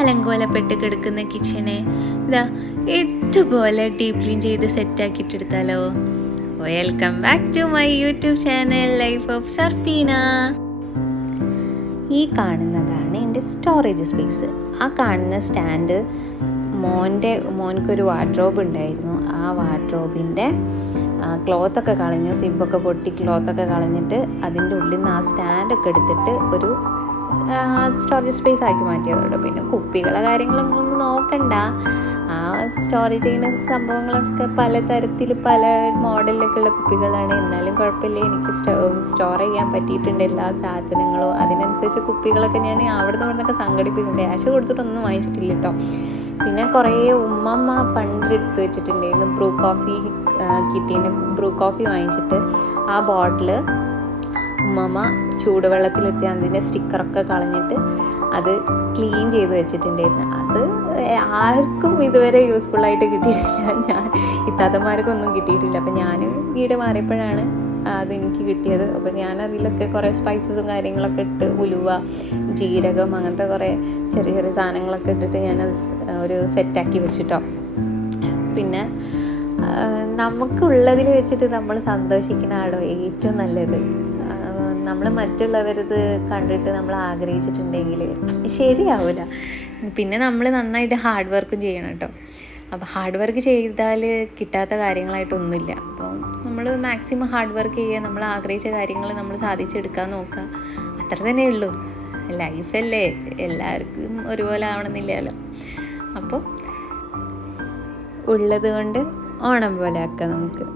അലങ്കോലപ്പെട്ട് കിടക്കുന്ന കിച്ചനെ ഇതാ ഇതുപോലെ ഡീപ് ക്ലീൻ ചെയ്ത് സെറ്റാക്കിയിട്ടെടുത്താലോ. Welcome back to my YouTube channel life of Sarfeena. കാണുന്നതാണ് എൻ്റെ സ്റ്റോറേജ് സ്പേസ്. കാണുന്ന സ്റ്റാൻഡ് മോൻക്കൊരു വാർഡ്രോബ് ഉണ്ടായിരുന്നു. ആ വാർഡ്രോബിൻ്റെ ക്ലോത്തൊക്കെ കളഞ്ഞു, സിബൊക്കെ പൊട്ടി ക്ലോത്തൊക്കെ കളഞ്ഞിട്ട് അതിൻ്റെ ഉള്ളിൽ നിന്ന് ആ സ്റ്റാൻഡൊക്കെ എടുത്തിട്ട് ഒരു സ്റ്റോറേജ് സ്പേസ് ആക്കി മാറ്റിയതോടെ. പിന്നെ കുപ്പികളെ കാര്യങ്ങളൊന്നും ഒന്നും നോക്കണ്ട. സ്റ്റോറേജ് ചെയ്യുന്ന സംഭവങ്ങളൊക്കെ പലതരത്തിൽ പല മോഡലിലൊക്കെ ഉള്ള കുപ്പികളാണ്. എന്നാലും കുഴപ്പമില്ല, എനിക്ക് സ്റ്റോർ ചെയ്യാൻ പറ്റിയിട്ടുണ്ട് എല്ലാ സാധനങ്ങളും. അതിനനുസരിച്ച് കുപ്പികളൊക്കെ ഞാൻ അവിടെ നിന്നൊക്കെ സംഘടിപ്പിക്കും. ക്യാഷ് കൊടുത്തിട്ടൊന്നും വാങ്ങിച്ചിട്ടില്ല കേട്ടോ. പിന്നെ കുറേ ഉമ്മമ്മ പണ്ട് എടുത്ത് വെച്ചിട്ടുണ്ടായിരുന്നു. ബ്രൂ കോഫി കിട്ടീൻ്റെ ബ്രൂ കോഫി വാങ്ങിച്ചിട്ട് ആ ബോട്ടിൽ ഉമ്മമ്മ ചൂടുവെള്ളത്തിലിട്ട് അതിൻ്റെ സ്റ്റിക്കറൊക്കെ കളഞ്ഞിട്ട് അത് ക്ലീൻ ചെയ്ത് വെച്ചിട്ടുണ്ടായിരുന്നു. അത് ആർക്കും ഇതുവരെ യൂസ്ഫുള്ളായിട്ട് കിട്ടിയിട്ടില്ല. ഇത്താത്തമാർക്കൊന്നും കിട്ടിയിട്ടില്ല. അപ്പം ഞാൻ വീട് മാറിയപ്പോഴാണ് അതെനിക്ക് കിട്ടിയത്. അപ്പോൾ ഞാൻ അതിലൊക്കെ കുറേ സ്പൈസസും കാര്യങ്ങളൊക്കെ ഇട്ട്, ഉലുവ, ജീരകം, അങ്ങനത്തെ കുറേ ചെറിയ ചെറിയ സാധനങ്ങളൊക്കെ ഇട്ടിട്ട് ഞാനത് ഒരു സെറ്റാക്കി വെച്ചിട്ടോ. പിന്നെ നമുക്കുള്ളതിൽ വെച്ചിട്ട് നമ്മൾ സന്തോഷിക്കണാടോ ഏറ്റവും നല്ലത്. നമ്മൾ മറ്റുള്ളവരത് കണ്ടിട്ട് നമ്മൾ ആഗ്രഹിച്ചിട്ടുണ്ടെങ്കിൽ ശരിയാവില്ല. പിന്നെ നമ്മൾ നന്നായിട്ട് ഹാർഡ് വർക്കും ചെയ്യണം കേട്ടോ. അപ്പോൾ ഹാർഡ് വർക്ക് ചെയ്താൽ കിട്ടാത്ത കാര്യങ്ങളായിട്ടൊന്നുമില്ല. അപ്പം നമ്മൾ മാക്സിമം ഹാർഡ് വർക്ക് ചെയ്യുക, നമ്മൾ ആഗ്രഹിച്ച കാര്യങ്ങൾ നമ്മൾ സാധിച്ചെടുക്കാൻ നോക്കുക. അത്ര തന്നെ ഉള്ളൂ. ലൈഫല്ലേ, എല്ലാവർക്കും ഒരുപോലെ ആവണമെന്നില്ലല്ലോ. അപ്പോൾ ഉള്ളത് കൊണ്ട് ഓണം പോലെ ആക്കാം നമുക്ക്.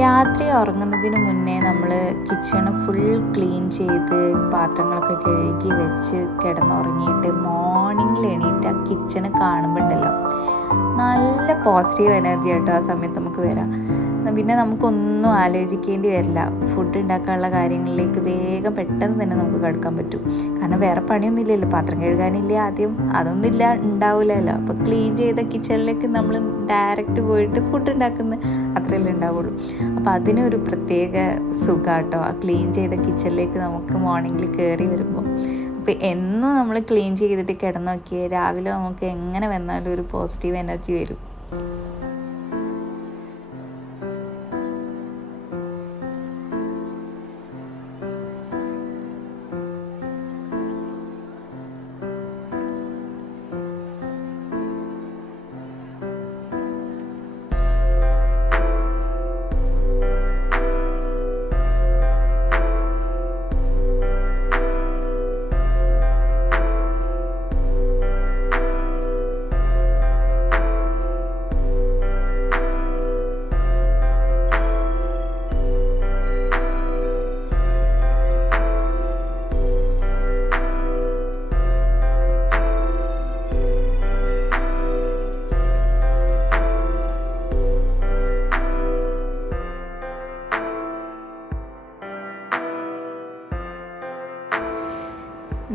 രാത്രി ഉറങ്ങുന്നതിന് മുന്നേ നമ്മൾ കിച്ചണ് ഫുൾ ക്ലീൻ ചെയ്ത് പാത്രങ്ങളൊക്കെ കഴുകി വെച്ച് കിടന്നുറങ്ങിയിട്ട് മോർണിംഗിൽ എണീറ്റ് ആ കിച്ചണ് കാണുമ്പോൾ ഉണ്ടല്ലോ, നല്ല പോസിറ്റീവ് എനർജി ആയിട്ട് ആ സമയത്ത് നമുക്ക് വരാം. പിന്നെ നമുക്കൊന്നും ആലോചിക്കേണ്ടി വരില്ല. ഫുഡ് ഉണ്ടാക്കാനുള്ള കാര്യങ്ങളിലേക്ക് വേഗം പെട്ടെന്ന് തന്നെ നമുക്ക് കിടക്കാൻ പറ്റും. കാരണം വേറെ പണിയൊന്നും ഇല്ലല്ലോ, പാത്രം കഴുകാനില്ല ആദ്യം, അതൊന്നുമില്ല, ഉണ്ടാവില്ലല്ലോ. അപ്പോൾ ക്ലീൻ ചെയ്ത കിച്ചണിലേക്ക് നമ്മൾ ഡയറക്റ്റ് പോയിട്ട് ഫുഡ് ഉണ്ടാക്കുന്ന അത്രയല്ലേ ഉണ്ടാവുള്ളൂ. അപ്പോൾ അതിനൊരു പ്രത്യേക സുഖാട്ടോ ആ ക്ലീൻ ചെയ്ത കിച്ചണിലേക്ക് നമുക്ക് മോർണിംഗിൽ കയറി വരുമ്പോൾ. അപ്പോൾ എന്നും നമ്മൾ ക്ലീൻ ചെയ്തിട്ട് കിടന്നു നോക്കിയാൽ രാവിലെ നമുക്ക് എങ്ങനെ വന്നാലും ഒരു പോസിറ്റീവ് എനർജി വരും.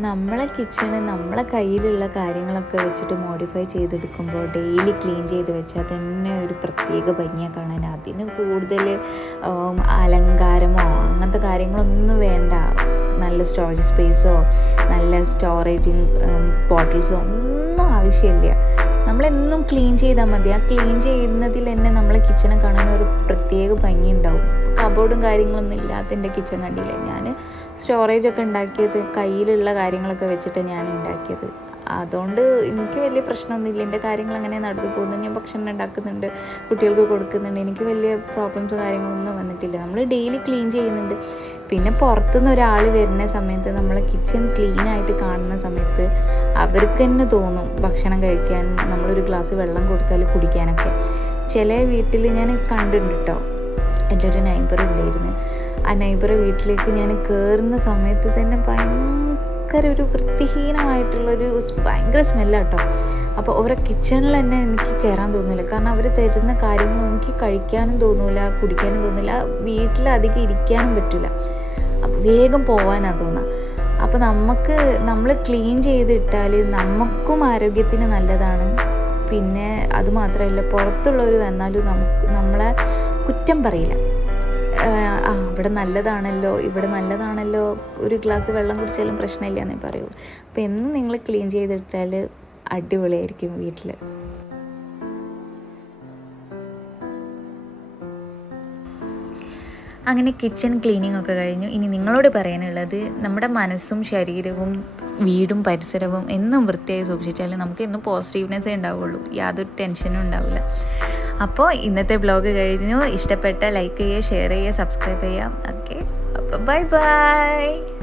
നമ്മളെ കിച്ചണ് നമ്മളെ കയ്യിലുള്ള കാര്യങ്ങളൊക്കെ വെച്ചിട്ട് മോഡിഫൈ ചെയ്തെടുക്കുമ്പോൾ ഡെയിലി ക്ലീൻ ചെയ്ത് വെച്ചാൽ തന്നെ ഒരു പ്രത്യേക ഭംഗിയാണ് കാണാൻ. അതിന് കൂടുതൽ അലങ്കാരമോ അങ്ങനത്തെ കാര്യങ്ങളൊന്നും വേണ്ട. നല്ല സ്റ്റോറേജ് സ്പേസോ നല്ല സ്റ്റോറേജിങ് ബോട്ടിൽസോ ഒന്നും ആവശ്യമില്ല. നമ്മളെന്നും ക്ലീൻ ചെയ്താൽ മതി. ആ ക്ലീൻ ചെയ്യുന്നതിൽ തന്നെ നമ്മളെ കിച്ചനെ കാണാൻ ഒരു പ്രത്യേക ഭംഗി ഉണ്ടാവും. കബോർഡും കാര്യങ്ങളൊന്നും ഇല്ലാത്ത എൻ്റെ കിച്ചൺ കണ്ടില്ലേ, ഞാൻ സ്റ്റോറേജൊക്കെ ഉണ്ടാക്കിയത് കയ്യിലുള്ള കാര്യങ്ങളൊക്കെ വെച്ചിട്ട് ഞാൻ ഉണ്ടാക്കിയത്. അതുകൊണ്ട് എനിക്ക് വലിയ പ്രശ്നമൊന്നുമില്ല. എൻ്റെ കാര്യങ്ങൾ അങ്ങനെ നടന്നു പോകുന്നുണ്ട്. ഞാൻ ഭക്ഷണം ഉണ്ടാക്കുന്നുണ്ട്, കുട്ടികൾക്ക് കൊടുക്കുന്നുണ്ട്. എനിക്ക് വലിയ പ്രോബ്ലംസോ കാര്യങ്ങളൊന്നും വന്നിട്ടില്ല. നമ്മൾ ഡെയിലി ക്ലീൻ ചെയ്യുന്നുണ്ട്. പിന്നെ പുറത്തുനിന്ന് ഒരാൾ വരുന്ന സമയത്ത് നമ്മളെ കിച്ചൺ ക്ലീനായിട്ട് കാണുന്ന സമയത്ത് അവർക്ക് തന്നെ തോന്നും ഭക്ഷണം കഴിക്കാനും നമ്മളൊരു ഗ്ലാസ് വെള്ളം കൊടുത്താൽ കുടിക്കാനൊക്കെ. ചില വീട്ടിൽ ഞാൻ കണ്ടിട്ടുണ്ട് കേട്ടോ. എൻ്റെ ഒരു നൈബർ ഉണ്ടായിരുന്നു. ആ നൈബറെ വീട്ടിലേക്ക് ഞാൻ കയറുന്ന സമയത്ത് തന്നെ ഭയങ്കര ഒരു വൃത്തിഹീനമായിട്ടുള്ളൊരു ഭയങ്കര സ്മെല്ലാട്ടോ. അപ്പോൾ അവരെ കിച്ചണിൽ തന്നെ എനിക്ക് കയറാൻ തോന്നില്ല. കാരണം അവർ തരുന്ന കാര്യങ്ങളും എനിക്ക് കഴിക്കാനും തോന്നില്ല, കുടിക്കാനും തോന്നില്ല, വീട്ടിലധികം ഇരിക്കാനും പറ്റില്ല. അപ്പോൾ വേഗം പോകാനാണ് തോന്നുക. അപ്പോൾ നമ്മൾ ക്ലീൻ ചെയ്തിട്ടാൽ നമുക്കും ആരോഗ്യത്തിന് നല്ലതാണ്. പിന്നെ അതുമാത്രമല്ല, പുറത്തുള്ളവർ വന്നാലും നമ്മളെ കുറ്റം പറയില്ല. ഇവിടെ നല്ലതാണല്ലോ, ഒരു ഗ്ലാസ് വെള്ളം കുടിച്ചാലും പ്രശ്നമില്ല എന്നേ പറയൂ. അപ്പോൾ എന്നും നിങ്ങൾ ക്ലീൻ ചെയ്തിട്ടാൽ അടിപൊളിയായിരിക്കും വീട്ടിൽ. അങ്ങനെ കിച്ചൺ ക്ലീനിങ് ഒക്കെ കഴിഞ്ഞു. ഇനി നിങ്ങളോട് പറയാനുള്ളത്, നമ്മുടെ മനസ്സും ശരീരവും വീടും പരിസരവും എന്നും വൃത്തിയായി സൂക്ഷിച്ചാൽ നമുക്ക് എന്നും പോസിറ്റീവ്നെസ്സേ ഉണ്ടാവുള്ളൂ, യാതൊരു ടെൻഷനും ഉണ്ടാവില്ല. അപ്പോൾ ഇന്നത്തെ വ്ലോഗ് കഴിഞ്ഞു. ഇഷ്ടപ്പെട്ട ലൈക്ക് ചെയ്യുക, ഷെയർ ചെയ്യുക, സബ്സ്ക്രൈബ് ചെയ്യുക. ഓക്കെ, അപ്പോൾ ബൈ.